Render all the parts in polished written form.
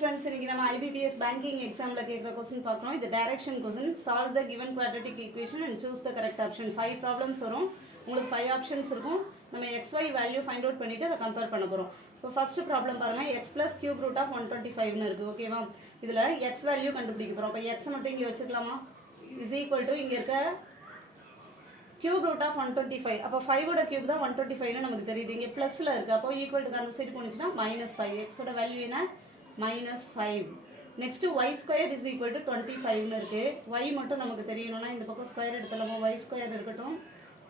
friends, இன்னைக்கு நம்ம IBPS banking examல கேக்குற क्वेश्चन பார்க்கறோம். இது direction question. Solve the given quadratic equation and choose the correct option. 5 problems வரும். உங்களுக்கு 5 options இருக்கும். நம்ம xy value find out பண்ணிட்டு அதை கம்பேர் பண்ண போறோம். இப்போ ஃபர்ஸ்ட் ப்ராப்ளம் பாருங்க x plus cube root of 125 னு இருக்கு. ஓகேவா? இதுல x வேல்யூ கண்டுபிடிக்க போறோம். அப்ப x மட்டும் இங்க வச்சுக்கலாமா? is equal to இங்க இருக்க cube root of 125. அப்ப 5 ஓட cube தான் 125 னு நமக்கு தெரியுது. இங்க பிளஸ்ல இருக்கு. அப்போ equal to அந்த சைடு போனுச்சுனா -5. x ஓட வேல்யூ என்ன? -5. next y square is equal to 25 னு இருக்கு. y மட்டும் நமக்கு தெரியணும்னா இந்த பக்கம் ஸ்கொயர் எடுத்துறலாமா? y square இருக்கட்டும்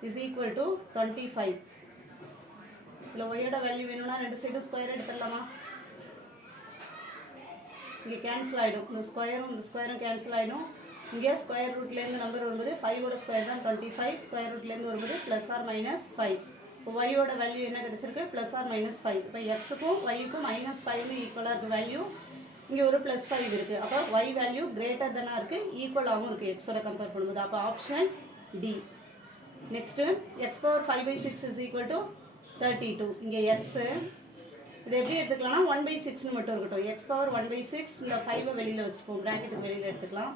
is equal to 25. இல்ல y ஓட வேல்யூ வேணும்னா ரெண்டு சைடும் ஸ்கொயர் எடுத்துறலாமா? இங்க கேன்சல் ஆயிடும். இந்த ஸ்கொயரும் கேன்சல் ஆயிடும். இங்க ஸ்கொயர் ரூட்ல இருந்து நம்பர் வரும்போது 5 ஓட ஸ்கொயர் தான் 25. ஸ்கொயர் ரூட்ல இருந்து வரும்போது +or -5. இப்போ y ஓட வேல்யூ என்ன கிடைச்சிருக்கு? +or-5. இப்போ x க்கும் y க்கும் -5 க்கு ஈக்குவலா இருக்கு வேல்யூ. இங்க ஒரு +5 இருக்கு. அப்ப y வேல்யூ கிரேட்டர் தெனா இருக்கு, ஈக்குவலாவும் இருக்கு x ஓட கம்பேர் பண்ணும்போது. அப்ப option D. Next x power 5/6 is equal to 32. இங்க x இது எப்படி எடுத்துக்கலாம்னா 1/6 னு மட்டும் இருக்கட்டும். x power 1/6 இந்த 5 வெளியில வச்சுப்போம். பிராக்கெட் வெளியில எடுத்துக்கலாம்.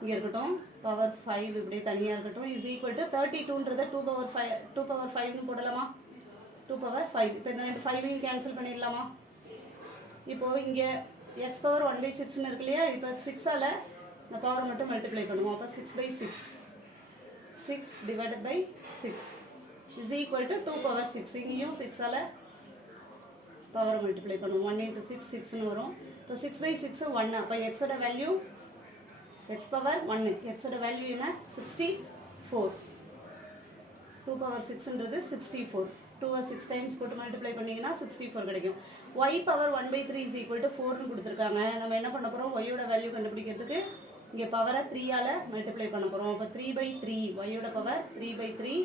இங்க இருக்கட்டும். பவர் 5 இப்படி தனியா இருக்கட்டும். is equal to 32ன்றத 2 power 5 னு போடலாமா? 2 power 5. இப்போ இந்த ரெண்டு 5 ஐயும் கேன்சல் பண்ணிடலாமா? இப்போ இங்க x power 1/6 னு இருக்கு இல்லையா? இப்போ 6 ஆல இந்த பவர் மட்டும் மல்டிப்ளை பண்ணுவோம். அப்ப 6/6. 6 divided by 6 is equal to 2 power 6. இங்கேயும் 6 ஆல பவர் மல்டிப்ளை பண்ணுவோம். 1 into 6 6 னு வரும். இப்போ 6/6 1. அப்ப x ஓட வேல்யூ x power 1. x ஓட வேல்யூ என்ன? 64. 2 power 6ன்றது 64. 2 or 6 times போட்டு மல்டிப்ளை பண்ணீங்கன்னா 64 கிடைக்கும். y power 1/3 is equal to 4 னு கொடுத்திருக்காங்க. நம்ம என்ன பண்ண போறோம்? y ஓட வேல்யூ கண்டுபிடிக்கிறதுக்கு இங்க பவரை 3 ஆல மல்டிப்ளை பண்ண போறோம். அப்ப 3/3 y ஓட power 3/3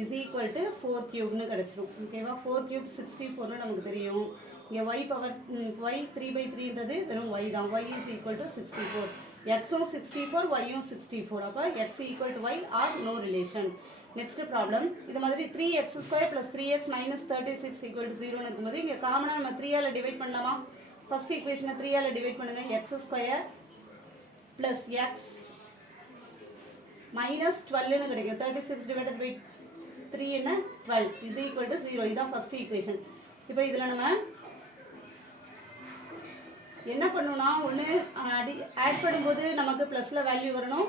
is equal to 4 cube னு கிடைச்சிரும். ஓகேவா? 4 cube 64 னு நமக்கு தெரியும். இங்க y power y 3/3ன்றது வெறும் y தான். y is equal to 64. x um 64, y உம் 64. அப்ப x equal to y are no relation. Next problem. இது மாதிரி 3x² + 3x - 36 = 0 னு இருக்கும்போது இங்க காமனா நம்ம 3 ஆல டிவைட் பண்ணலாமா? ஃபர்ஸ்ட் ஈக்குவேஷனை 3 ஆல டிவைட் பண்ணுங்க. x² + x - 12 னு கிடைக்கும். 36 divided by 3 என்ன? 12 is equal to 0. இதான் ஃபர்ஸ்ட் ஈக்குவேஷன். இப்போ இதுல நம்ம என்ன பண்ணனும்னா ஒன்னு ஆட் பண்ணும்போது நமக்கு பிளஸ்ல வேல்யூ வரணும்.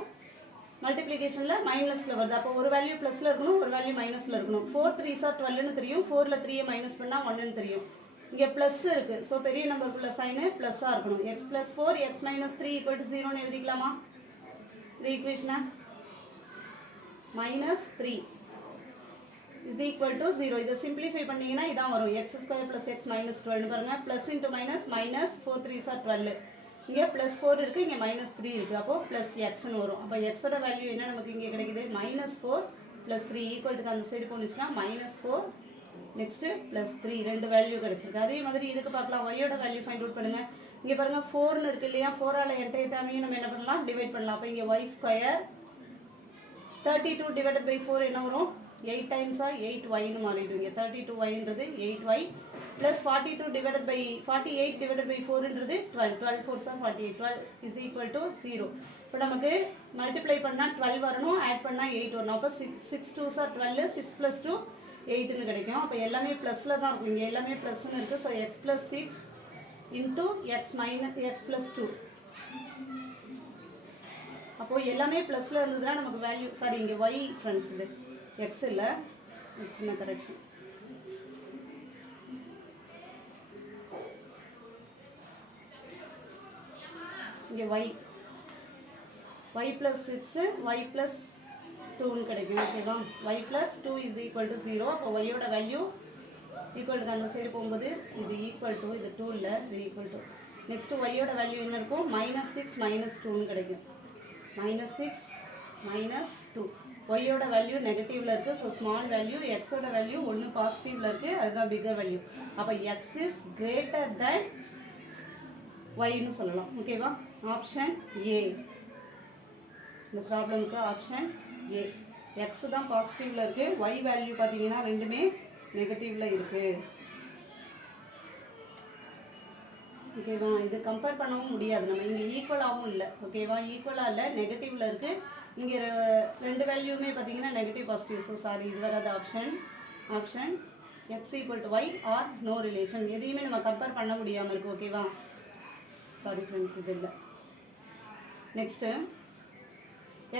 மல்டிப்ளிகேஷன்ல மைனஸ்ல வருது. அப்ப ஒரு வேல்யூ பிளஸ்ல இருக்கணும், ஒரு வேல்யூ மைனஸ்ல இருக்கணும். 4 3s are 12 னு தெரியும். 4ல 3 மைனஸ் பண்ணா 1 னு தெரியும். இங்க பிளஸ் இருக்கு. சோ பெரிய நம்பருக்குள்ள சைன் பிளஸ்ஸா இருக்கணும். x + 4 x - 3 = 0 னு எழுதிக்கலாமா? இந்த ஈக்குவேஷனை -3 is equal to 0. இத சிம்பிளிஃபை பண்ணீங்கன்னா இதான் வரும். x² + x - 12 பாருங்க. plus into minus minus 4 3s are 12. இங்க +4 இருக்கு, இங்க -3 இருக்கு. அப்போ +x னு வரும். அப்ப x ஓட வேல்யூ என்ன நமக்கு இங்க கிடைக்குது? -4 + 3 ஈக்குவல் டு அந்த சைடு போனுச்சுனா -4 நெக்ஸ்ட் +3 ரெண்டு வேல்யூ கிடைச்சிருக்கு. அதே மாதிரி இதுக்கு பார்க்கலாம். y ஓட வேல்யூ ஃபைண்ட் அவுட் பண்ணுங்க. இங்க பாருங்க 4 னு இருக்கு இல்லையா? 4 ஆல என்டையர் டேர்மையும் நம்ம என்ன பண்ணலாம்? டிவைட் பண்ணலாம். அப்ப இங்க y square 32 divided by 4 என்ன வரும்? 8 times 8y னு மாறிடும். இங்க 32yன்றது 8y plus 42 divided by 48 divided by 4ன்றது 12. 12 4s are 48. 12 is equal to 0. இப்போ நமக்கு மல்டிப்ளை பண்ணா 12 வரணும், ஆட் பண்ணா 8 வரணும். அப்ப 6 2s are 12, 6 + 2 8 னு கிடைக்கும். அப்ப எல்லாமே பிளஸ்ல தான் இருக்கும். இங்க எல்லாமே பிளஸ் னு இருக்கு. So x + 6 into x + 2. அப்போ எல்லாமே பிளஸ்ல இருந்ததுனா நமக்கு வேல்யூ சாரி இங்க y फ्रेंड्स இது x இல்ல. சின்ன கரெக்ஷன். இங்க y + 6 y + 2 னு கிடைக்கும். ஓகேவா? y + 2 is equal to 0. அப்ப y ஓட வேல்யூ ஈக்குவல் டு அந்த சைடு போகும்போது இது ஈக்குவல் டு இது 2 இல்ல, இது ஈக்குவல் டு நெக்ஸ்ட் y ஓட வேல்யூ என்ன இருக்கும்? -6 - 2 னு கிடைக்கும். -6 - 2. y ஓட வேல்யூ நெகட்டிவ்ல இருக்கு. So small value. x ஓட வேல்யூ 1 பாசிட்டிவ்ல இருக்கு. அதுதான் பிகர் வேல்யூ. அப்ப x is greater than y னு சொல்லலாம். ஓகேவா? Option A. இந்த ப்ராப்ளம்க்கு ஆப்ஷன் A. x தான் பாசிட்டிவ்ல இருக்கு. y வேல்யூ பாத்தீங்கன்னா ரெண்டுமே நெகட்டிவ்ல இருக்கு. ஓகேவா. இது கம்பேர் பண்ணவும் முடியாது, நம்ம இங்கே ஈக்குவலாகவும் இல்லை. ஓகேவா, ஈக்குவலாக இல்லை, நெகட்டிவில் இருக்குது. இங்கே ரெண்டு வேல்யூமே பார்த்தீங்கன்னா நெகட்டிவ் பாசிட்டிவ். ஸோ சாரி, இது வராது. Option x equal to y or no relation. எதையுமே நம்ம கம்பேர் பண்ண முடியாமல் இருக்குது. ஓகேவா, சாரி ஃப்ரெண்ட்ஸ், இது இல்லை. Next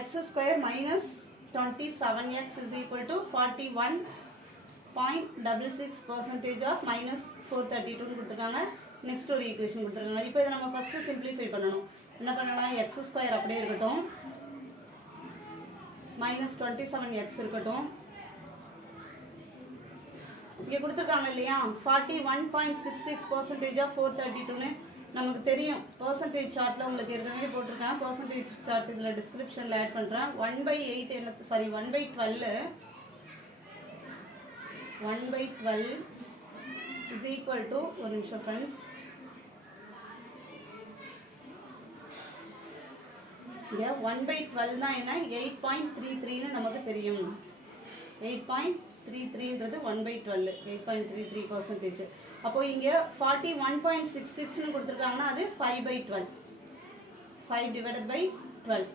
x square minus 27x is equal to 41.66% of minus 432 கொடுத்துருக்காங்க. நெக்ஸ்ட் ஒரு ஈக்குவேஷன் கொடுத்துருக்காங்க. இப்போ இதை நம்ம ஃபஸ்ட்டு சிம்பிளிஃபை பண்ணணும். என்ன பண்ணலாம், எக்ஸ் ஸ்கொயர் அப்படியே இருக்கட்டும், மைனஸ் 27x இருக்கட்டும். இங்கே கொடுத்துருக்காங்க இல்லையா, 41.66% ஆஃப் 432ன்னு நமக்கு தெரியும். பர்சன்டேஜ் சார்ட்டில் உங்களுக்கு ஏற்கனவே போட்டிருக்கேன். பர்சன்டேஜ் சார்ட் இதில் டிஸ்கிரிப்ஷனில் ஆட் பண்ணுறேன். 1/8 என்ன, சாரி 1/12 இஸ் ஈக்குவல் டு, ஒரு நிமிஷம் ஃப்ரெண்ட்ஸ், இங்கே 1/12 தான் என்ன, 8.33ன்னு நமக்கு தெரியும். 8.33ன்றது 1/12, 8.33%. அப்போ இங்கே 41.66ன்னு கொடுத்துருக்காங்கன்னா அது 5/12, 5 divided by 12,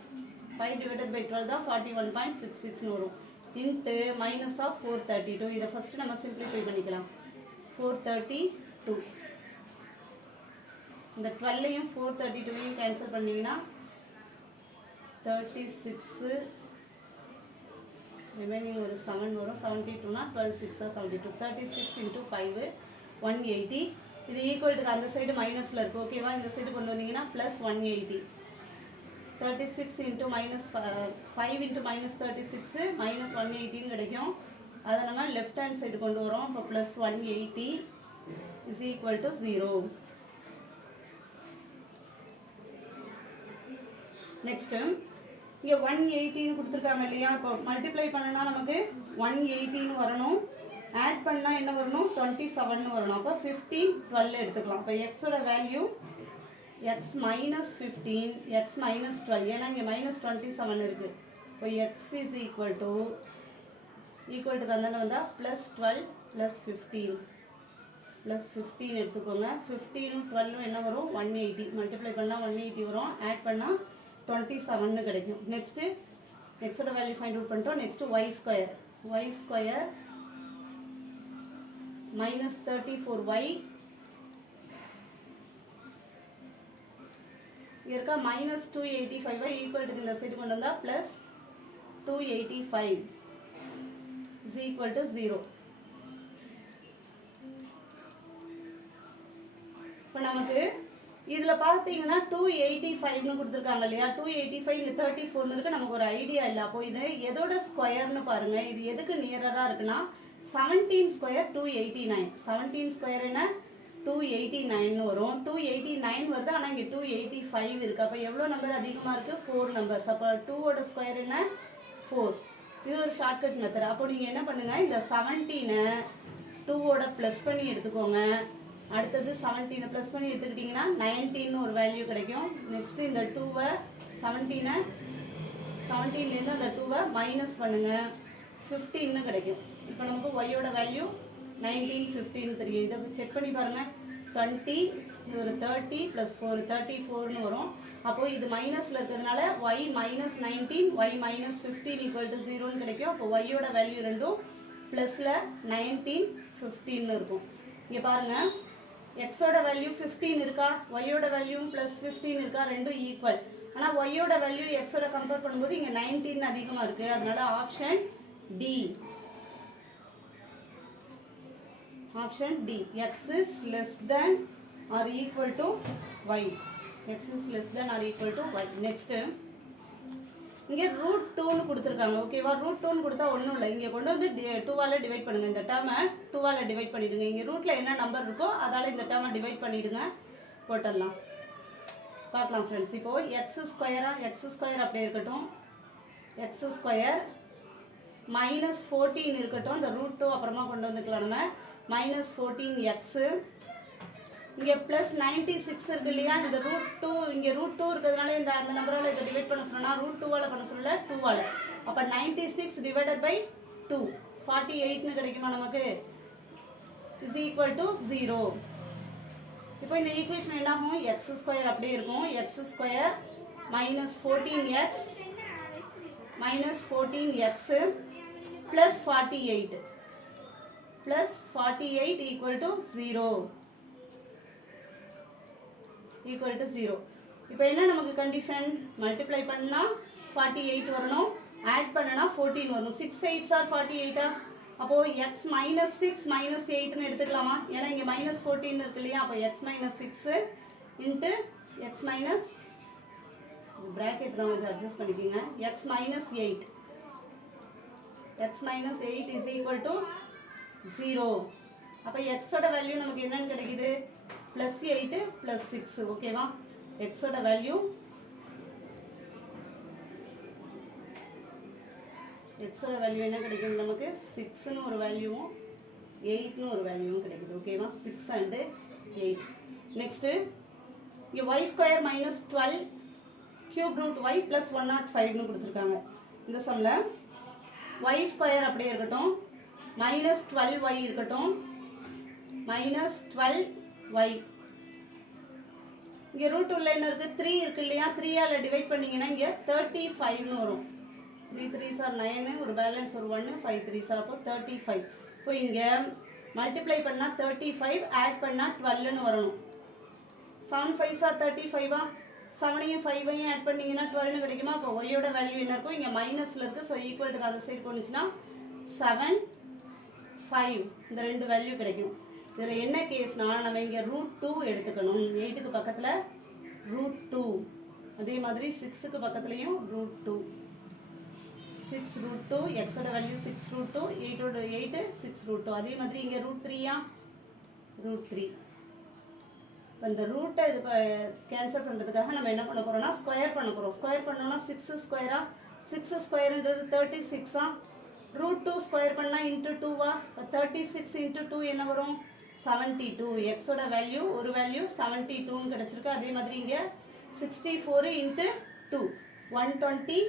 5 divided by 12 தான் 41.66ன்னு வரும். Into minus of 432. இதை ஃபஸ்ட்டு நம்ம சிம்பிளிஃபை பண்ணிக்கலாம். 432, இந்த 12ஐயும் 432ஐயும் கேன்சல் பண்ணிங்கன்னா 36, ரிமைனிங் ஒரு 7 வரும். 72னா 12 6 72. 36 into 5 180. இது ஈக்குவல் டு அந்த சைடு மைனஸில் இருக்குது. ஓகேவா, இந்த சைடு கொண்டு வந்தீங்கன்னா plus 180. 36 into minus 5 into minus 36 minus 180ன்னு கிடைக்கும். அதை நம்ம லெஃப்ட் ஹேண்ட் சைடு கொண்டு வரோம். இப்போ plus 180 is equal to 0. Next இங்கே 180ன்னு கொடுத்துருக்காங்க இல்லையா, இப்போ மல்டிப்ளை பண்ணனா நமக்கு 180ன்னு வரணும். ஆட் பண்ணால் என்ன வரணும், 27ன்னு வரணும். அப்போ 15 12 எடுத்துக்கலாம். இப்போ எக்ஸோட value X minus 15, X minus 12, ஏன்னா இங்கே மைனஸ் 27 இருக்குது. இப்போ எக்ஸ் இஸ் ஈக்குவல் டு தந்தானே வந்தால் ப்ளஸ் 12 ப்ளஸ் 15 ப்ளஸ் 15 எடுத்துக்கோங்க. 15ம் 12ம் என்ன வரும், 180. மல்டிப்ளை பண்ணால் 180 வரும். ஆட் பண்ணால் 27ன்னு கிடைக்கும். நெக்ஸ்ட்டு எக்ஸோட வேல்யூ ஃபைண்ட் அவுட் பண்ணிட்டோம். Next y square minus 34y இங்கே இருக்கா மைனஸ் 285 ஈக்குவல் டு இந்த சைடு கொண்டு வந்தால் ப்ளஸ் 285 இஸ் ஈக்குவல் டு 0. இப்போ நமக்கு இதில் பார்த்தீங்கன்னா 285ன்னு கொடுத்துருக்காங்க இல்லையா, 285 இங்கே 34ன்னு இருக்குது. நமக்கு ஒரு ஐடியா இல்லை. அப்போ இது எதோட ஸ்கொயர்னு பாருங்கள். இது எதுக்கு நியரராக இருக்குன்னா 17 ஸ்கொயர் 289. 17 ஸ்கொயர் என்ன, 289ன்னு வரும். 289 வருது, ஆனால் இங்கே 285 இருக்குது. அப்போ எவ்வளோ நம்பர் அதிகமாக இருக்குது, 4 நம்பர்ஸ். அப்போ 2ஓட ஸ்கொயர் என்ன, 4. இது ஒரு ஷார்ட்கட் மெத்தட். அப்போ நீங்கள் என்ன பண்ணுங்கள், இந்த 17 2ஓட ப்ளஸ் பண்ணி எடுத்துக்கோங்க. அடுத்தது 17 ப்ளஸ் பண்ணி எடுத்துக்கிட்டிங்கன்னா 19ன்னு ஒரு வேல்யூ கிடைக்கும். நெக்ஸ்ட்டு இந்த 2வை 17லேருந்து அந்த 2வை மைனஸ் பண்ணுங்கள், 15ன்னு கிடைக்கும். இப்போ நமக்கு ஒய்யோட வேல்யூ 19 15 தெரியும். இதை செக் பண்ணி பாருங்கள். 20 இது ஒரு 30 ப்ளஸ் 4 34ன்னு வரும். அப்போது இது மைனஸில் இருக்கிறதுனால y minus 19 y minus 15 equal to 0ன்னு கிடைக்கும். அப்போ ஒய்யோட வேல்யூ ரெண்டும் ப்ளஸில் 19 15ன்னு இருக்கும். இங்கே பாருங்கள், எக்ஸோட வேல்யூ 15 இருக்கா, ஒய்யோட வேல்யூ ப்ளஸ் 15 இருக்கா, ரெண்டும் ஈக்குவல். ஆனால் ஒய்யோட வேல்யூ எக்ஸோட கம்பேர் பண்ணும்போது இங்கே 19 அதிகமாக இருக்குது. அதனால option D, option D, x is less than or equal to y. X is less than or equal to y. Next இங்கே √2ன்னு கொடுத்துருக்காங்க. ஓகேவா, √2ன்னு கொடுத்தா ஒன்றும் இல்லை. இங்கே கொண்டு வந்து 2ஆல் டிவைட் பண்ணுங்கள். இந்த டேர்மை 2ஆல் டிவைட் பண்ணிவிடுங்க. இங்கே ரூட்டில் என்ன நம்பர் இருக்கோ அதால் இந்த டேர்மை டிவைட் பண்ணிவிடுங்க. போட்டுடலாம். பார்க்கலாம் ஃப்ரெண்ட்ஸ். இப்போது எக்ஸ் ஸ்கொயர் அப்படியே இருக்கட்டும். எக்ஸ் ஸ்கொயர் மைனஸ் 14 இருக்கட்டும். இந்த √2 அப்புறமா கொண்டு வந்துக்கலாம். நம்ம மைனஸ் 14 எக்ஸு. இங்கே ப்ளஸ் 96 இருக்கு இல்லையா, இந்த √2 இங்கே √2 இருக்கிறதுனால இந்த அந்த நம்பரால் இதை டிவைட் பண்ண சொன்னால் √2ஆல் பண்ண சொல்லல 2ஆல். அப்போ 96 டிவைடட் பை 2 48ன்னு கிடைக்குமா நமக்கு, இஸ் ஈக்குவல் டு 0. இப்போ இந்த ஈக்குவேஷன் என்ன ஆகும், எக்ஸ் ஸ்கொயர் அப்படியே இருக்கும். X square minus 14x minus 14x plus 48 equal to 0 equal to 0. இப்போ என்ன நமக்கு கண்டிஷன், மல்டிப்ளை பண்ணால் 48 வரணும், ஆட் பண்ணனா 14 வரணும். 6 8s ஆர் 48ஆ? அப்போது எக்ஸ் மைனஸ் 6 மைனஸ் 8ன்னு எடுத்துக்கலாமா? ஏன்னா இங்கே மைனஸ் 14 இருக்கு இல்லையா? அப்போ X minus 6 into X minus bracket தான் கொஞ்சம் அட்ஜஸ்ட் பண்ணிக்கோங்க. X minus 8 is equal to 0. அப்போ எக்ஸோட வேல்யூ நமக்கு என்னன்னு கிடைக்குது, ப்ளஸ் 8 ப்ளஸ் 6. ஓகேவா? எக்ஸோட வேல்யூ என்ன கிடைக்குது நமக்கு, 6ன்னு ஒரு வேல்யூவும் 8ன்னு ஒரு வேல்யூவும் கிடைக்குது. ஓகேவா? 6 அண்டு 8. நெக்ஸ்ட்டு இங்கே y square minus 12 cube root y plus 105ன்னு கொடுத்துருக்காங்க. இந்த சம்மில் ஒய் ஸ்கொயர் அப்படியே இருக்கட்டும், மைனஸ் 12y இருக்கட்டும், மைனஸ் 12y. இங்கே ரூட் உள்ள என்ன இருக்குது, 3 இருக்கு இல்லையா? 3ஆல் டிவைட் பண்ணிங்கன்னா இங்கே 35ன்னு வரும். 3 3s are 9, ஒரு பேலன்ஸ் ஒரு 1, 5 3s are அப்போ 35. இப்போ இங்கே மல்டிப்ளை பண்ணால் 35, ஆட் பண்ணால் 12ன்னு வரணும். 7 5s are 35ஆ? 7ஐயும் 5ஐயும் ஆட் பண்ணிங்கன்னா 12ன்னு கிடைக்குமா? அப்போ ஒய்யோட வேல்யூ என்ன இருக்கும், இங்கே மைனஸில் இருக்குது. ஸோ ஈக்குவல்ட்டுக்கு அந்த சைடு போணுச்சுன்னா 7 5 இந்த ரெண்டு வேல்யூ கிடைக்கும். இதில் என்ன கேஸ்னா, நம்ம இங்கே √2 எடுத்துக்கணும். 8க்கு பக்கத்தில் √2, அதே மாதிரி 6க்கு பக்கத்துலையும் √2. 6√2, எக்ஸோட வேல்யூ 6√2, 8 6√2. அதே மாதிரி இங்கே √3ஆ? √3. இப்போ இந்த ரூட்டை இது கேன்சல் பண்ணுறதுக்காக நம்ம என்ன பண்ண போகிறோம்னா, ஸ்கொயர் பண்ண போகிறோம். ஸ்கொயர் பண்ணோம்னா 6 ஸ்கொயரா? 6 ஸ்கொயருன்றது 36ஆ? √2 ஸ்கொயர் பண்ணால் இன்ட்டு 2வா? இப்போ 36 இன்ட்டு 2 என்ன வரும், 72. எக்ஸோட வேல்யூ ஒரு வேல்யூ 72ன்னு கிடச்சிருக்கு. அதே மாதிரி இங்கே 64 இன்ட்டு 2 128.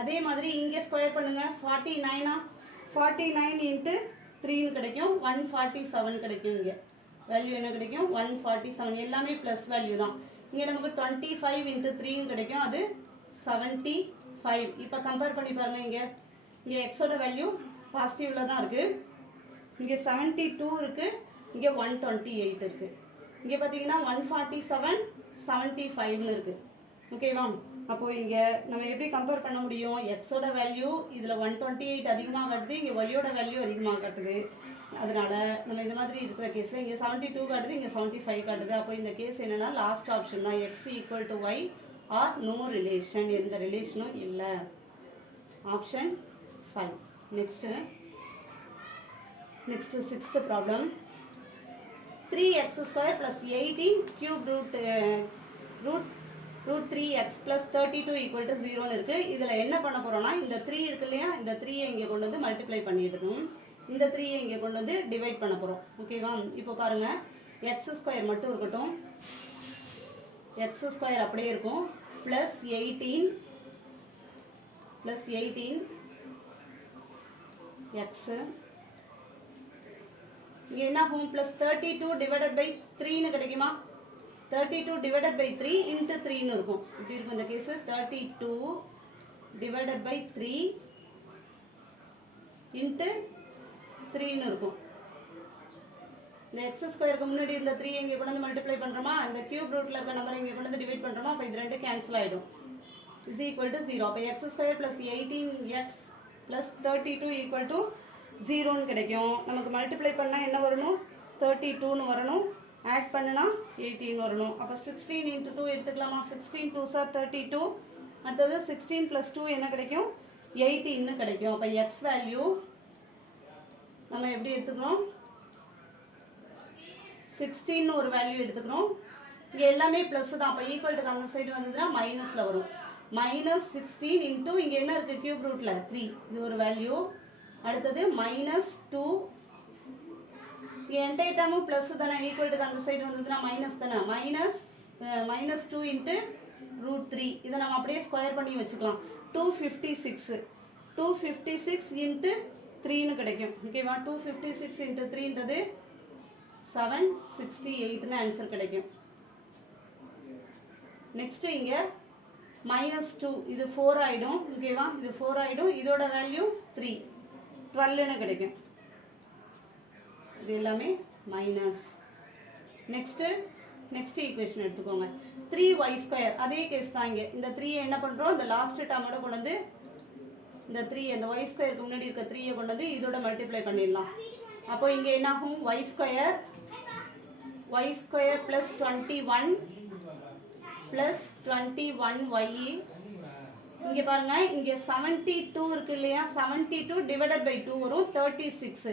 அதே மாதிரி இங்கே ஸ்கொயர் பண்ணுங்க, 49ஆ? 49 இன்ட்டு 3ன்னு கிடைக்கும், 147 கிடைக்கும். இங்கே வேல்யூ என்ன கிடைக்கும், 147. எல்லாமே ப்ளஸ் வேல்யூ தான். இங்கே நமக்கு 25 இன்ட்டு 3ன்னு கிடைக்கும், அது 75. இப்போ கம்பேர் பண்ணி பாருங்கள். இங்கே எக்ஸோட வேல்யூ பாசிட்டிவில் தான் இருக்குது. இங்கே 72 இருக்குது, இங்கே 128 இருக்குது. இங்கே பார்த்தீங்கன்னா 147 75ன்னு இருக்குது. ஓகேவா? அப்போது இங்கே நம்ம எப்படி கம்பேர் பண்ண முடியும், எக்ஸோட வேல்யூ இதில் 128 அதிகமாக காட்டுது, இங்கே ஒய்யோட வேல்யூ அதிகமாக காட்டுது. அதனால் நம்ம இந்த மாதிரி இருக்கிற கேஸில் இங்கே 72 காட்டுது, இங்கே 75 காட்டுது. அப்போ இந்த கேஸ் என்னென்னா லாஸ்ட் ஆப்ஷன் தான், x equal to y or no relation, எந்த ரிலேஷனும் இல்லை. Option 5. Next 6th problem. 3x² + 18 cube root 3x + 32 = 0ன்னு இருக்குது. இதில் என்ன பண்ண போகிறோம்னா, இந்த 3 இருக்கு இல்லையா, இந்த 3ஐ இங்கே கொண்டு வந்து மல்டிப்ளை பண்ணிடணும். இந்த 3ஐ இங்கே கொண்டு வந்து டிவைட் பண்ண போகிறோம். ஓகேவா? இப்போ பாருங்கள், x² மட்டும் இருக்கட்டும், x² அப்படியே இருக்கும், ப்ளஸ் 18 x. இங்கே என்ன ஆகும், ப்ளஸ் 32 டிவைடட் பை 3ன்னு கிடைக்குமா? 32 டிவைடட் பை 3 இன்ட்டு 3ன்னு இருக்கும். இப்படி இருக்கும் இந்த கேஸு, 32 டிவைடட் பை 3 இன்ட்டு 3ன்னு இருக்கும். இந்த x² முன்னாடி இந்த 3 இங்கே கொண்டு வந்து மல்டிப்ளை பண்ணுறோமா, இந்த கியூப் ரூட்டில் இருக்க நம்பரை இங்கே கொண்டு வந்து டிவைட் பண்ணுறோமா, அப்போ இது ரெண்டு கேன்சல் ஆகிடும். Is equal to 0. அப்போ x² + 18x + 32 = 0ன்னு கிடைக்கும். நமக்கு மல்டிப்ளை பண்ணால் என்ன வரணும், 32ன்னு வரணும், ஆட் பண்ணுனா 18 வரணும். அப்போ 16 × 2 எடுத்துக்கலாமா? 16 2s are 32. அடுத்தது 16 + 2 என்ன கிடைக்கும், 18ன்னு கிடைக்கும். அப்போ எக்ஸ் வேல்யூ நம்ம எப்படி எடுத்துக்கிறோம், 16ன்னு ஒரு வேல்யூ எடுத்துக்கிறோம். இங்கே எல்லாமே ப்ளஸ் தான். அப்போ ஈக்குவல்ட்டுக்கு அந்த சைடு வந்ததுன்னா மைனஸில் வரும். -16 இன்ட்டு இங்கே என்ன இருக்குது, கியூப் ரூட்டில் 3, இது ஒரு வேல்யூ. அடுத்தது -2, இங்கே என்டையர் டேர்மும் ப்ளஸ் தானே, ஈக்குவல்ட்டுக்கு அந்த சைடு வந்ததுன்னா மைனஸ் தானே, -2 இன்ட்டு √3. இதை நம்ம அப்படியே ஸ்கொயர் பண்ணி வச்சுக்கலாம். 256 இன்ட்டு 3ன்னு கிடைக்கும். ஓகேவா? 256 into 3ன்றது 768ன்னு ஆன்சர் கிடைக்கும். நெக்ஸ்ட் இங்க -2 இது 4 ஆயிடும். ஓகேவா? இது 4 ஆயிடும். இதோட வேல்யூ 3 12ன்னு கிடைக்கும். இது எல்லாமே மைனஸ். நெக்ஸ்ட் ஈக்குவேஷன் எடுத்துக்கோங்க. 3y² அதே கேஸ் தான். இங்கே இந்த 3 என்ன பண்ணுறோம், இந்த லாஸ்ட் டேர்மோட கொண்டு வந்து இந்த 3 இந்த y² முன்னாடி இருக்க 3 கொண்டு வந்து இதோட மல்டிப்ளை பண்ணிடலாம். அப்போ இங்கே என்ன ஆகும், y² plus 21 plus 21y. இங்கே பாருங்க, இங்கே 72 இருக்கு இல்லையா, 72 divided by 2 வரும் 36.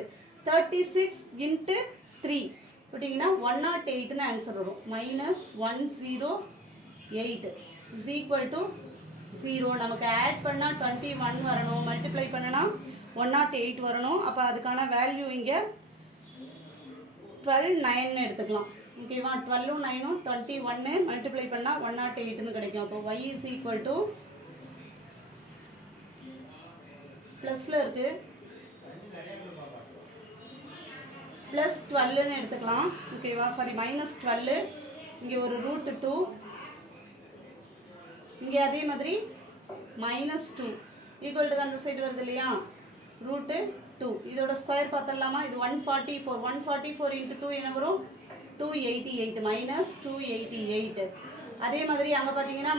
36 into 3 போட்டிங்கன்னா 108ன்னு ஆன்சர் வரும். -108 is equal to 0. நமக்கு ஆட் பண்ணால் 21 வரணும், மல்டிப்ளை பண்ணனா 108 வரணும். அப்போ அதுக்கான வேல்யூ இங்கே 12 எடுத்துக்கலாம். ஓகேவா? 12 9 21 மல்டிப்ளை பண்ணால் 108ன்னு கிடைக்கும். அப்போ y is equal to ப்ளஸில் இருக்குது +12ன்னு எடுத்துக்கலாம். ஓகேவா? சாரி -12. இங்கே ஒரு √2, இங்கே அதே மாதிரி -2 ஈக்குவல் டு அந்த சைடு வருது இல்லையா, √2. இதோட ஸ்கொயர் பார்த்துடலாமா? இது 144. 144 into 2 என்ன வரும், 288 -288. அதே மாதிரி அங்கே பார்த்தீங்கன்னா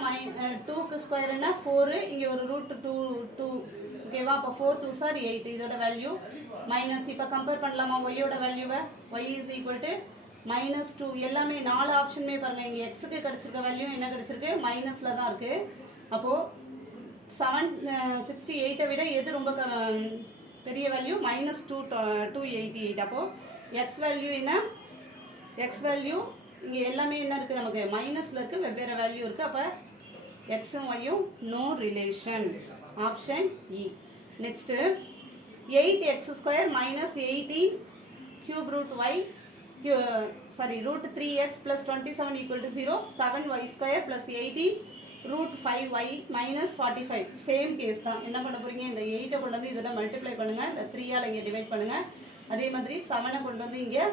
2க்கு ஸ்கொயர் என்ன 4, இங்கே ஒரு √2. ஓகேவா? அப்போ 4 2s are 8. இதோட வேல்யூ மைனஸ். இப்போ கம்பேர் பண்ணலாமா ஒய்யோட வேல்யூவை? y is equal to -2. எல்லாமே 4 ஆப்ஷனுமே பாருங்கள், இங்கே எக்ஸுக்கு கிடச்சிருக்க வேல்யூ என்ன கிடச்சிருக்கு, மைனஸில் தான் இருக்குது. அப்போது 768 விட எது ரொம்ப பெரிய வேல்யூ, -288. அப்போது எக்ஸ் வேல்யூ என்ன, எக்ஸ் வேல்யூ இங்கே எல்லாமே என்ன இருக்குது, நமக்கு மைனஸில் இருக்குது, வெவ்வேறு வேல்யூ இருக்குது. அப்போ எக்ஸும் ஒய்யும் no relation. Option E. Next 8x² -18 cube root y √3x plus 27 equal to 0. 7y² plus 18 √5y -45. Same case தான். என்ன பண்ண போறீங்க, இந்த 8 கொண்டு வந்து இதோட மல்டிப்ளை பண்ணுங்க, இந்த 3ஆல் இங்கே டிவைட் பண்ணுங்க. அதே மாதிரி 7 கொண்டு வந்து இங்கே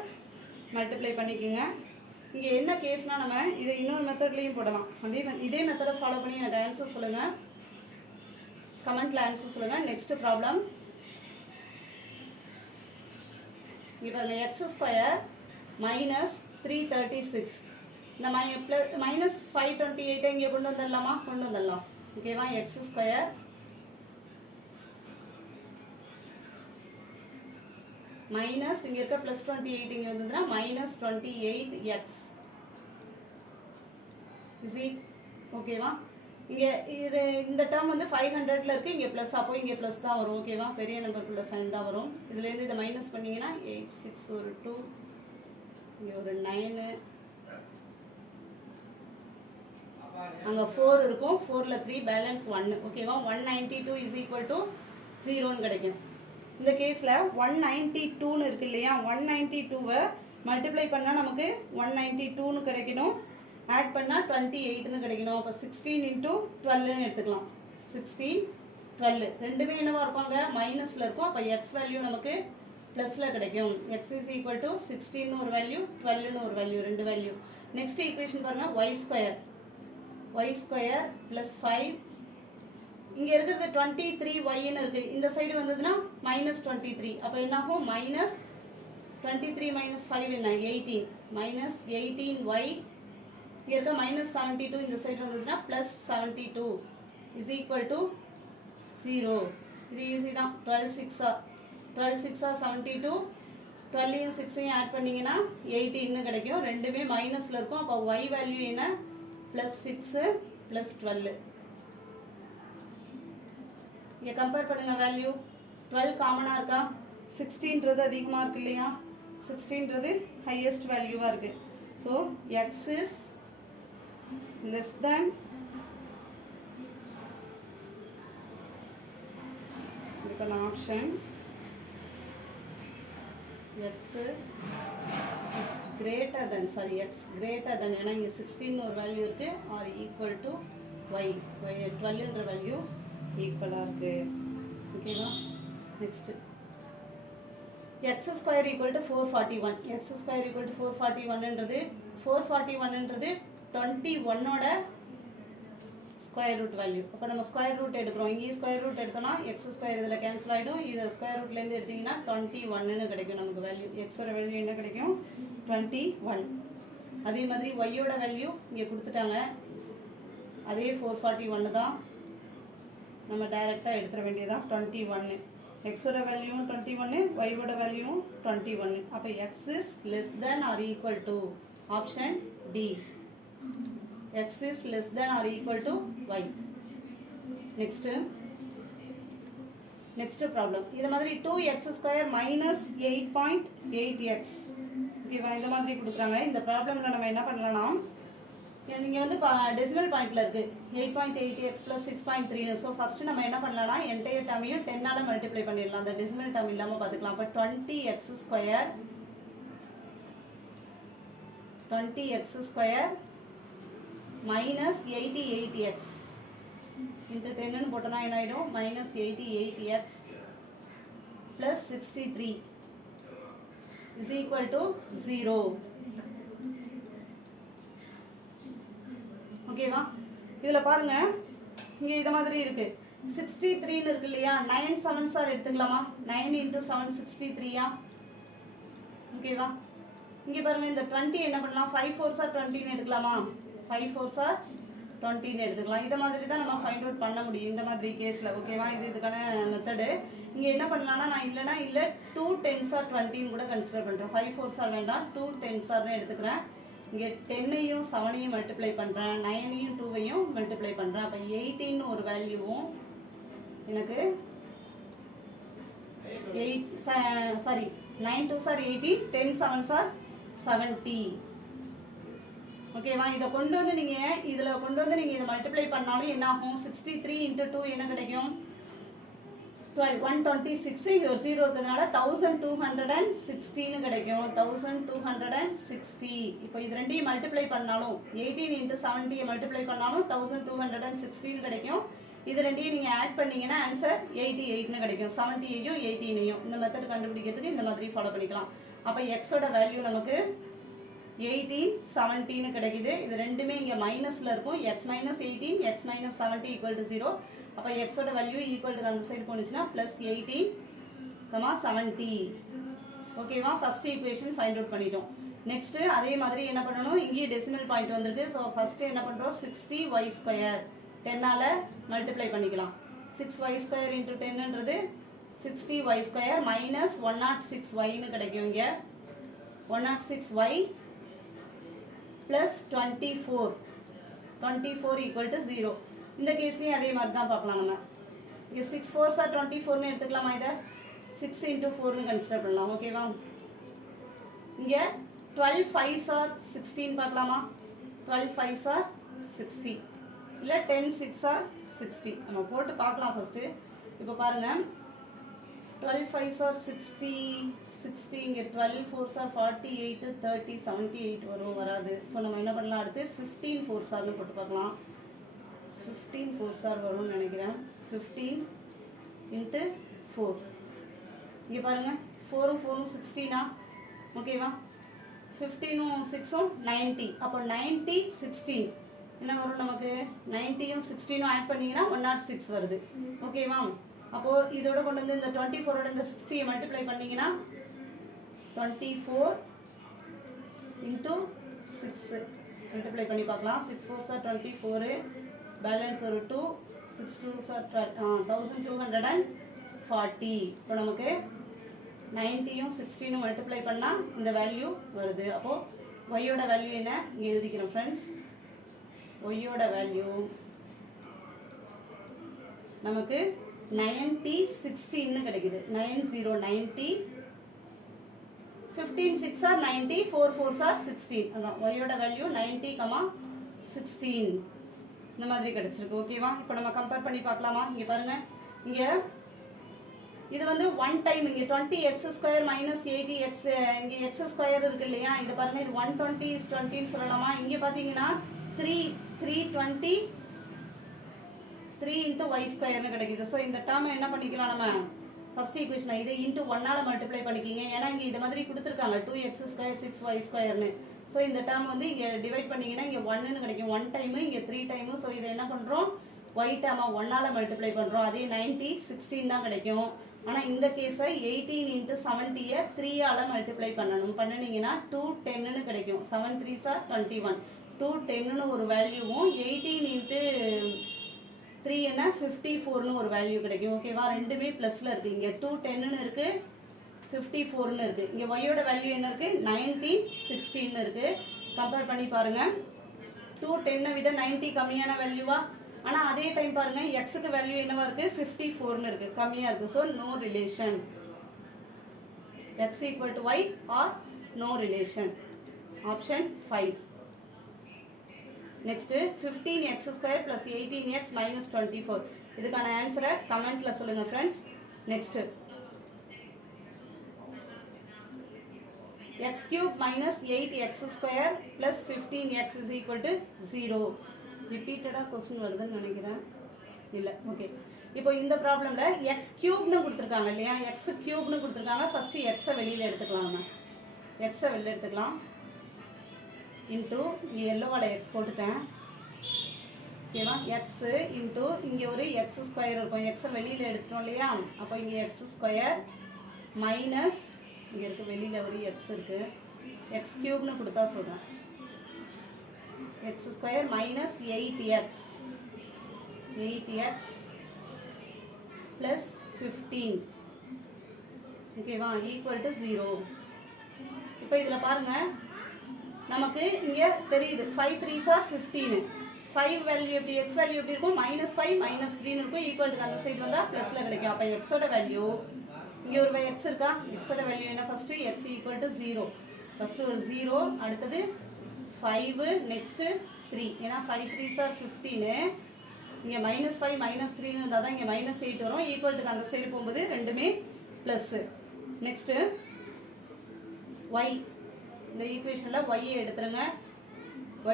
மல்டிப்ளை பண்ணிக்கோங்க. இங்கே என்ன கேஸ்னா, நம்ம இதை இன்னொரு மெத்தட்லையும் போடலாம். இதே மெத்தடை ஃபாலோ பண்ணி எனக்கு ஆன்சர் சொல்லுங்கள், கமெண்ட்டில் ஆன்சர் சொல்லுங்கள். நெக்ஸ்ட் ப்ராப்ளம் இங்கே பாருங்கள், x² -336. இந்த -528 இங்கே கொண்டு வந்துடலாமா, கொண்டு வந்துடலாம். ஓகேவா? x² மைனஸ் இங்கே இருக்க +28 இங்கே வந்ததுன்னா -28x. ஓகேவா? இங்கே இது இந்த டேர்ம் வந்து 500ல் இருக்குது, இங்கே ப்ளஸ், அப்போ இங்கே ப்ளஸ் தான் வரும். ஓகேவா? பெரிய நம்பருக்குள்ள சைன் தான் வரும். இதுலேருந்து இதை மைனஸ் பண்ணிங்கன்னா 8 6 ஒரு 2, இங்கே ஒரு 9, அங்கே 4 இருக்கும், 4ல் 3 பேலன்ஸ் 1. ஓகேவா? 192 is equal to 0ன்னு கிடைக்கும். இந்த கேஸில் 192ன்னு இருக்கு இல்லையா, 192வை மல்டிப்ளை பண்ணால் நமக்கு 192ன்னு கிடைக்கணும், ஆட் பண்ணால் 28ன்னு கிடைக்கணும். அப்போ 16 into 12ன்னு எடுத்துக்கலாம். 16 12 ரெண்டுமே என்னவா இருப்பாங்க, மைனஸில் இருக்கும். அப்போ எக்ஸ் வேல்யூ நமக்கு ப்ளஸில் கிடைக்கும். எக்ஸ் இஸ் ஈக்குவல் டு 16ன்னு ஒரு வேல்யூ, 12ன்னு ஒரு வேல்யூ, ரெண்டு வேல்யூ. நெக்ஸ்ட் ஈக்குவேஷன் பாருங்கள், y² ப்ளஸ் 5. இங்கே இருக்கிறது 23yன்னு இருக்குது, இந்த சைடு வந்ததுன்னா -23. அப்போ என்னாகும், -23 -5 என்ன 18, -18y. இங்கே இருக்க -72 இந்த சைடு வந்ததுன்னா +72 is equal to 0. இது ஈஸி தான். 12 6 72, 12யும் 6யும் ஆட் பண்ணிங்கன்னா 18ன்னு கிடைக்கும். ரெண்டுமே மைனஸில் இருக்கும். அப்போ y வேல்யூ என்ன, +6 +12. இங்கே கம்பேர் பண்ணுங்கள் வேல்யூ. 12 காமனாக இருக்கா, 16ன்றது அதிகமாக இருக்கு இல்லையா, 16ன்றது ஹையஸ்ட் வேல்யூவாக இருக்குது. So x is less than இதுக்கான option x is greater than, sorry x greater than, ஏன்னா இங்கே 16 ஒரு வேல்யூ இருக்குது, ஆர் ஈக்குவல் டு ஒய், 12ன்ற வேல்யூ ஈக்குவலாக இருக்குது. ஓகேவா? Next x square equal to 441. x square equal to 441ன்றது 441ன்றது 21ஓட ஸ்கொயர் ரூட் வேல்யூ. அப்போ நம்ம ஸ்கொயர் ரூட் எடுக்கிறோம். இங்கேயும் ஸ்கொயர் ரூட் எடுத்தோம்னா எக்ஸ் ஸ்கொயர் இதில் கேன்சல் ஆகிடும். இது ஸ்கொயர் ரூட்லேருந்து எடுத்திங்கன்னா 21ன்னு கிடைக்கும் நமக்கு வேல்யூ. எக்ஸோட வேல்யூ என்ன கிடைக்கும்? 21. அதே மாதிரி ஒய்யோட வேல்யூ இங்கே கொடுத்துட்டாங்க. அதே 441 தான். நம்ம டைரெக்டாக எடுத்துட வேண்டியதான் 21. எக்ஸோட வேல்யூவும் 21, ஒய்யோட வேல்யூவும் 21. அப்போ x is less than or equal to option D. x is less than or equal to y. Next problem. இது மாதிரி 2x square minus 8.8x. ஓகேவா? இந்த மாதிரி கொடுக்குறாங்க. இந்த ப்ராப்ளம்ல நம்ம என்ன பண்ணலாம்னா, நீங்க வந்து டெசிமல் பாயிண்ட்ல இருக்கு 8.8x plus 6.3. ஸோ ஃபர்ஸ்ட் நம்ம என்ன பண்ணலாம்னா என்டையர் டேர்மையும் 10ஆல மல்டிப்ளை பண்ணிடலாம். அந்த டெசிமல் டேர்ம் இல்லாம பார்த்துக்கலாம். அப்போ 20x square minus 88x into 10 போட்டோம்னா என்ன ஆயிடும்? minus 88x plus 63 is equal to 0. ஓகேவா? இதில் பாருங்க, இங்கே இது மாதிரி இருக்கு 63 இருக்கு இல்லையா? 9 7s எடுத்துக்கலாமா? 9 into 7 63. ஓகேவா? இங்கே பாருங்க, இந்த 20 என்ன பண்ணலாம்? 5 4s 20 எடுக்கலாமா? 5 4s 20 எடுத்துக்கலாம். இதை மாதிரி தான் நம்ம ஃபைண்ட் அவுட் பண்ண முடியும் இந்த மாதிரி கேஸில். ஓகேவா? இதுக்கான மெத்தடு. இங்கே என்ன பண்ணலாம்னா, நான் இல்லை 2 10s 20 கூட கன்சிடர் பண்ணுறேன். 5 4s வேண்டாம், 2 10s எடுத்துக்கிறேன். இங்கே 10ஐயும் 7ஐயும் மல்டிப்ளை பண்ணுறேன், 9ஐயும் 2ஐயும் மல்டிப்ளை பண்ணுறேன். அப்போ 18 ஒரு வேல்யூவும் எனக்கு 9 2s 18, 10 7s 70. ஓகேவா? இதை கொண்டு வந்து நீங்கள் இதில் இதை மல்டிப்ளை பண்ணாலும் என்ன ஆகும்? 63 into 2 என்ன கிடைக்கும்? 126. இங்கே ஒரு 0 இருக்கிறதுனால 1216 கிடைக்கும். 1260. இப்போ இது ரெண்டையும் மல்டிப்ளை பண்ணாலும் 18 into 70 மல்டிப்ளை பண்ணாலும் 1216 கிடைக்கும். இது ரெண்டையும் நீங்கள் ஆட் பண்ணீங்கன்னா ஆன்சர் 88ன்னு கிடைக்கும். 78யும் 18ஐயும் இந்த மெத்தட் கண்டுபிடிக்கிறதுக்கு இந்த மாதிரி ஃபாலோ பண்ணிக்கலாம். அப்போ எக்ஸோட வேல்யூ நமக்கு 18 17 கிடைக்குது. இது ரெண்டுமே இங்கே மைனஸில் இருக்கும். X minus 18 x minus 70 equal to 0. அப்போ எக்ஸோட வேல்யூ ஈக்குவல் டு அந்த சைடு போனுச்சுன்னா ப்ளஸ் 18, 70. ஓகேவா? ஃபர்ஸ்ட் ஈக்குவேஷன் ஃபைண்ட் அவுட் பண்ணிட்டோம். நெக்ஸ்ட் அதே மாதிரி என்ன பண்ணணும்? இங்கேயே டெசிமல் பாயிண்ட் வந்துருக்கு. ஸோ ஃபர்ஸ்ட் என்ன பண்ணுறோம்? 60y ஸ்கொயர் 10ஆல மல்டிப்ளை பண்ணிக்கலாம். 6y ஸ்கொயர் இன்ட்டு 10ன்றது 60y ஸ்கொயர் மைனஸ் 106yன்னு கிடைக்கும். இங்கே 106y plus 24 equal to 0. இந்த கேஸ்லையும் அதே மாதிரி தான் பார்க்கலாம். நம்ம இங்கே 6 4s 24ன்னு எடுத்துக்கலாமா? இதை 6 into 4ன்னு கன்சிடர் பண்ணலாம். ஓகேவா? இங்கே 12 5s 16 பார்க்கலாமா? 12 5s 60 இல்லை 10 6s 60 நம்ம போட்டு பார்க்கலாம் ஃபர்ஸ்ட்டு. இப்போ பாருங்கள், 12 5s 60 இங்கே 12 4s 48 30 78 வரும், வராது. ஸோ நம்ம என்ன பண்ணலாம்? அடுத்து 15 4s போட்டு பார்க்கலாம். 15 4s வரும்னு நினைக்கிறேன். 15 into 4. இங்கே பாருங்கள், 4ம் 4ம் 16. ஓகேவா? 15ம் 6ம் 90. அப்போ 90 16 என்ன வரும் நமக்கு? 90யும் 16ம் ஆட் பண்ணிங்கன்னா 106 வருது. ஓகேவா? அப்போது இதோட கொண்டு வந்து இந்த 24ஓட இந்த 60 மல்டிப்ளை பண்ணிங்கன்னா 24 into 6 மல்டிப்ளை பண்ணி பார்க்கலாம். 6 4s 24, பேலன்ஸ் ஒரு 2, 6 2s 1240. இப்போ நமக்கு 90யும் 16ம் மல்டிப்ளை பண்ணால் இந்த வேல்யூ வருது. அப்போது ஒய்யோட வேல்யூ என்ன இங்கே எழுதிக்கிறோம் ஃப்ரெண்ட்ஸ். ஒய்யோட வேல்யூ நமக்கு 90 16ன்னு கிடைக்குது. 90 15 6 90, 4 4s 16. அதான் ஒய்யோட வேல்யூ 90, 16 இந்த மாதிரி கிடைச்சிருக்கு. ஓகேவா? இப்போ நம்ம கம்பேர் பண்ணி பார்க்கலாமா? இங்கே பாருங்க, இங்கே இது வந்து ஒன் டைம். இங்கே 20x ஸ்கொயர் மைனஸ் 80x, இங்கே எக்ஸ் ஸ்கொயர் இருக்கு இல்லையா? இது பாருங்க, இது 120 is 20ன்னு சொல்லலாமா? இங்கே பார்த்தீங்கன்னா 320 3 into y ஸ்கொயர்னு கிடைக்குது. ஸோ இந்த டேர்ம் என்ன பண்ணிக்கலாம்? நம்ம ஃபர்ஸ்ட் ஈக்குவேஷன் இது இன்ட்டு 1ஆல மல்டிப்ளை பண்ணிக்கிங்க. ஏன்னா இங்கே இது மாதிரி கொடுத்துருக்காங்க 2x² 6y²ன்னு. ஸோ இந்த டேர்ம் வந்து இங்கே டிவைட் பண்ணிங்கன்னா இங்கே 1ன்னு கிடைக்கும். 1 டைமு இங்கே 3 டைமு. ஸோ இதை என்ன பண்ணுறோம், y டேர்மை 1ஆல மல்டிப்ளை பண்ணுறோம். அதே 90 16 தான் கிடைக்கும். ஆனால் இந்த கேஸை 18 இன்ட்டு 70யை 3ஆல மல்டிப்ளை பண்ணணும். பண்ணினீங்கன்னா 210ன்னு கிடைக்கும். 7 3s are 21. 210ன்னு ஒரு வேல்யூவும் 18 இன்ட்டு 3 என்ன 54ன்னு ஒரு வேல்யூ கிடைக்கும். ஓகேவா, ரெண்டுமே ப்ளஸில் இருக்குது. இங்கே 210ன்னு இருக்குது, 54ன்னு இருக்குது. இங்கே ஒய்யோட வேல்யூ என்ன இருக்குது, 19 16ன்னு இருக்குது. கம்பேர் பண்ணி பாருங்கள். 210 விட 90 கம்மியான வேல்யூவா? ஆனால் அதே டைம் பாருங்கள் எக்ஸுக்கு வேல்யூ என்னவா இருக்குது, 54ன்னு இருக்குது, கம்மியாக இருக்குது. So no relation. X equal to y or no relation. Option 5. Next 15x² + 18x - 24. இதுக்கான ஆன்சரை கமெண்ட்ல சொல்லுங்க friends. Next x³ - 8x² + 15x = 0. ரிப்பீட்டடாக கொஸ்டின் வருதுன்னு நினைக்கிறேன். இல்லை, ஓகே. இப்போ இந்த ப்ராப்ளம்ல x³ கொடுத்துருக்காங்க இல்லையா, x³ கொடுத்துருக்காங்க. ஃபர்ஸ்ட் எக்ஸை வெளியில் எடுத்துக்கலாம். நம்ம எக்ஸை வெளியில் எடுத்துக்கலாம். இன்ட்டு இங்கே எல்லோவால் எக்ஸ் போட்டுட்டேன். ஓகேவா, எக்ஸு இன்ட்டு இங்கே ஒரு x² இருக்கும். எக்ஸை வெளியில் எடுத்துட்டோம் இல்லையா, அப்போ இங்கே x² மைனஸ் இங்கே இருக்குது, வெளியில் ஒரு எக்ஸ் இருக்குது, x³ கொடுத்தா சொல்கிறேன். x² - 8x + 15. ஓகேவா, ஈக்குவல் டு 0. இப்போ இதில் பாருங்கள், நமக்கு இங்கே தெரியுது 5 3s are 15. 5 வேல்யூ எப்படி, எக்ஸ் வேல்யூ எப்படி இருக்கும், -5 -3ன்னு இருக்கும். ஈக்குவல் அந்த சைடு வந்தால் ப்ளஸில் கிடைக்கும். அப்போ எக்ஸோட வேல்யூ இங்கே ஒரு எக்ஸ் இருக்கா, எக்ஸோட வேல்யூ என்ன, first X equal to 0. First ஒரு 0, அடுத்தது 5, நெக்ஸ்ட்டு 3. ஏன்னா 5 3s are 15. இங்கே -5 -3ன்னு இருந்தால் தான் இங்கே -8 வரும். ஈக்குவல் அந்த சைடு போகும்போது ரெண்டுமே ப்ளஸ்ஸு. நெக்ஸ்ட்டு ஒய், இந்த ஈக்குவேஷனில் ஒய்யை எடுத்துருங்க. y²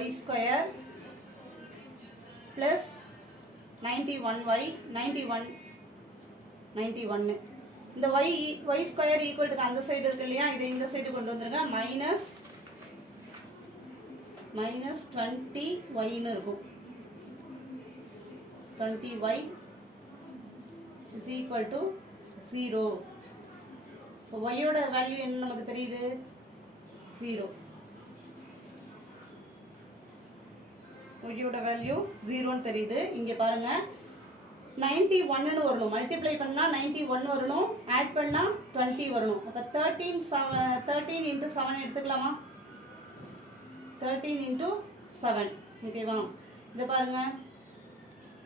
plus 91y 91. இந்த y² ஈக்குவல் அந்த சைடு இருக்கு இல்லையா, இதை இந்த சைடு கொண்டு வந்துருங்க. -20yன்னு இருக்கும். 20y = 0. இப்போ ஒய்யோட வேல்யூ என்ன நமக்கு தெரியுது, 0. ஒய்யோட வேல்யூ 0ன்னு தெரியுது. இங்கே பாருங்க 91ன்னு வரணும். மல்டிப்ளை பண்ணால் 91 வரணும், ஆட் பண்ணால் 20 வரணும். அப்போ 13 இன்ட்டு 7 எடுத்துக்கலாமா, 13 இன்ட்டு 7. ஓகேவா, இதை பாருங்க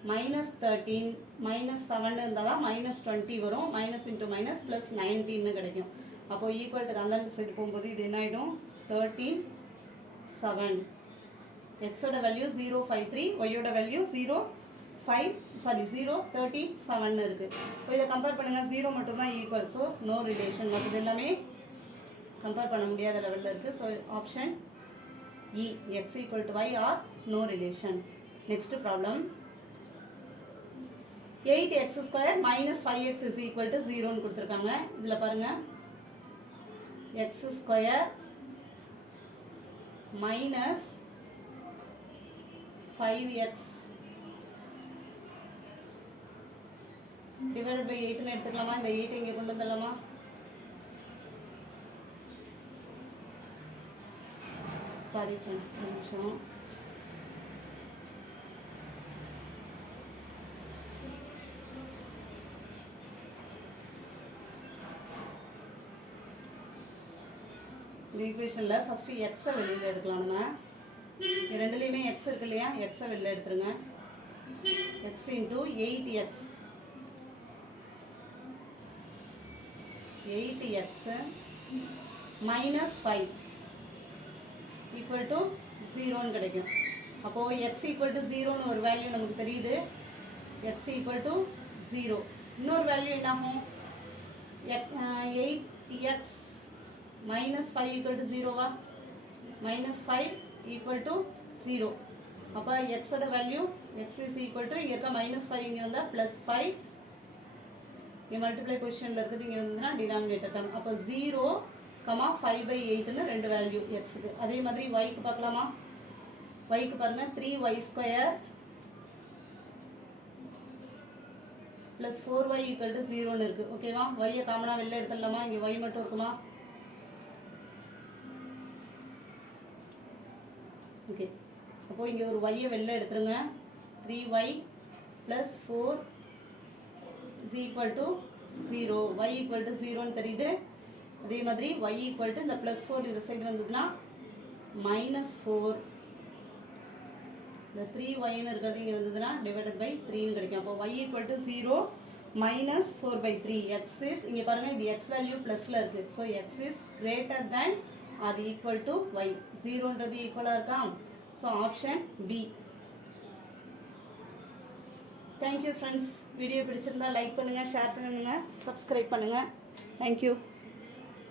-13 -7 இருந்தால் தான் -20 வரும். மைனஸ் இன்ட்டு மைனஸ் ப்ளஸ் 19ன்னு கிடைக்கும். அப்போ ஈக்குவல் அந்த சைடு போகும்போது இது என்ன ஆகிடும், 13 7. எக்ஸோட வேல்யூ 053, ஒய்யோட வேல்யூ 037 இருக்குது. இப்போ இதை கம்பேர் பண்ணுங்கள். 0 மட்டும்தான் ஈக்குவல், ஸோ நோ ரிலேஷன். மற்றது எல்லாமே கம்பேர் பண்ண முடியாத லெவலில் இருக்குது. So option E, x equal to y or no relation. Next problem 8x² - 5x = 0ன்னு கொடுத்துருக்காங்க. இதில் பாருங்கள் x² - 5x டிவைடட் பை 8ன்னு எடுத்துக்கலாமா, இந்த 8 இங்கே கொண்டு வந்துடலாமா, சாரி ஃப்ரெண்ட்ஸ் ஒரு நிமிஷம். இந்த ஈக்குவேஷனில் ஃபஸ்ட்டு எக்ஸை வெளியில் எடுக்கலாம். நம்ம ரெண்டுலேயுமே எக்ஸ் இருக்கு இல்லையா, எக்ஸை வெளியில் எடுத்துருங்க. எக்ஸ் இன்ட்டு 8x -5 = 0ன்னு கிடைக்கும். அப்போது x = 0ன்னு ஒரு வேல்யூ நமக்கு தெரியுது. x = 0. இன்னொரு வேல்யூ என்னாகும், 8x -5 = 0வா, -5 = 0. அப்போ எக்ஸோட வேல்யூ x = இங்கே இருக்க -5 இங்கே வந்தால் +5 இங்கே மல்டிப்ளை பொசிஷனில் இருக்குது இங்கே வந்துன்னா டினாமினேட்டர் டேர்ம். அப்போ 0, 5/8ன்னு 2 வேல்யூ எக்ஸுக்கு. அதே மாதிரி ஒய்க்கு பார்க்கலாமா? ஒய்க்கு பாருங்கள் 3y² + 4y = 0ன்னு இருக்குது. ஓகேவா? ஒய்யை காமனாக வெளில எடுத்துடலாமா? இங்கே ஒய் மட்டும் இருக்குமா? ஓகே, அப்போது இங்கே ஒரு ஒய்யை வெளில எடுத்துருங்க. 3y + 4 = 0. y = 0ன்னு தெரியுது. அதே மாதிரி y = இந்த +4 இந்த சைடு வந்ததுன்னா -4, இந்த 3yன்னு இருக்கிறது இங்கே வந்ததுன்னா /3ன்னு கிடைக்கும். அப்போ y = 0 -4/3. x இஸ் இங்கே பாருங்கள் இது x வேல்யூ ப்ளஸில் இருக்குது. So x is greater than or equal to y. 0ன்றது ஈக்குவலாக இருக்கா? So option B. Thank you friends. Video பிடிச்சிருந்தா லைக் பண்ணுங்கள், ஷேர் பண்ணுங்கள், சப்ஸ்கிரைப் பண்ணுங்கள். தேங்க்யூ.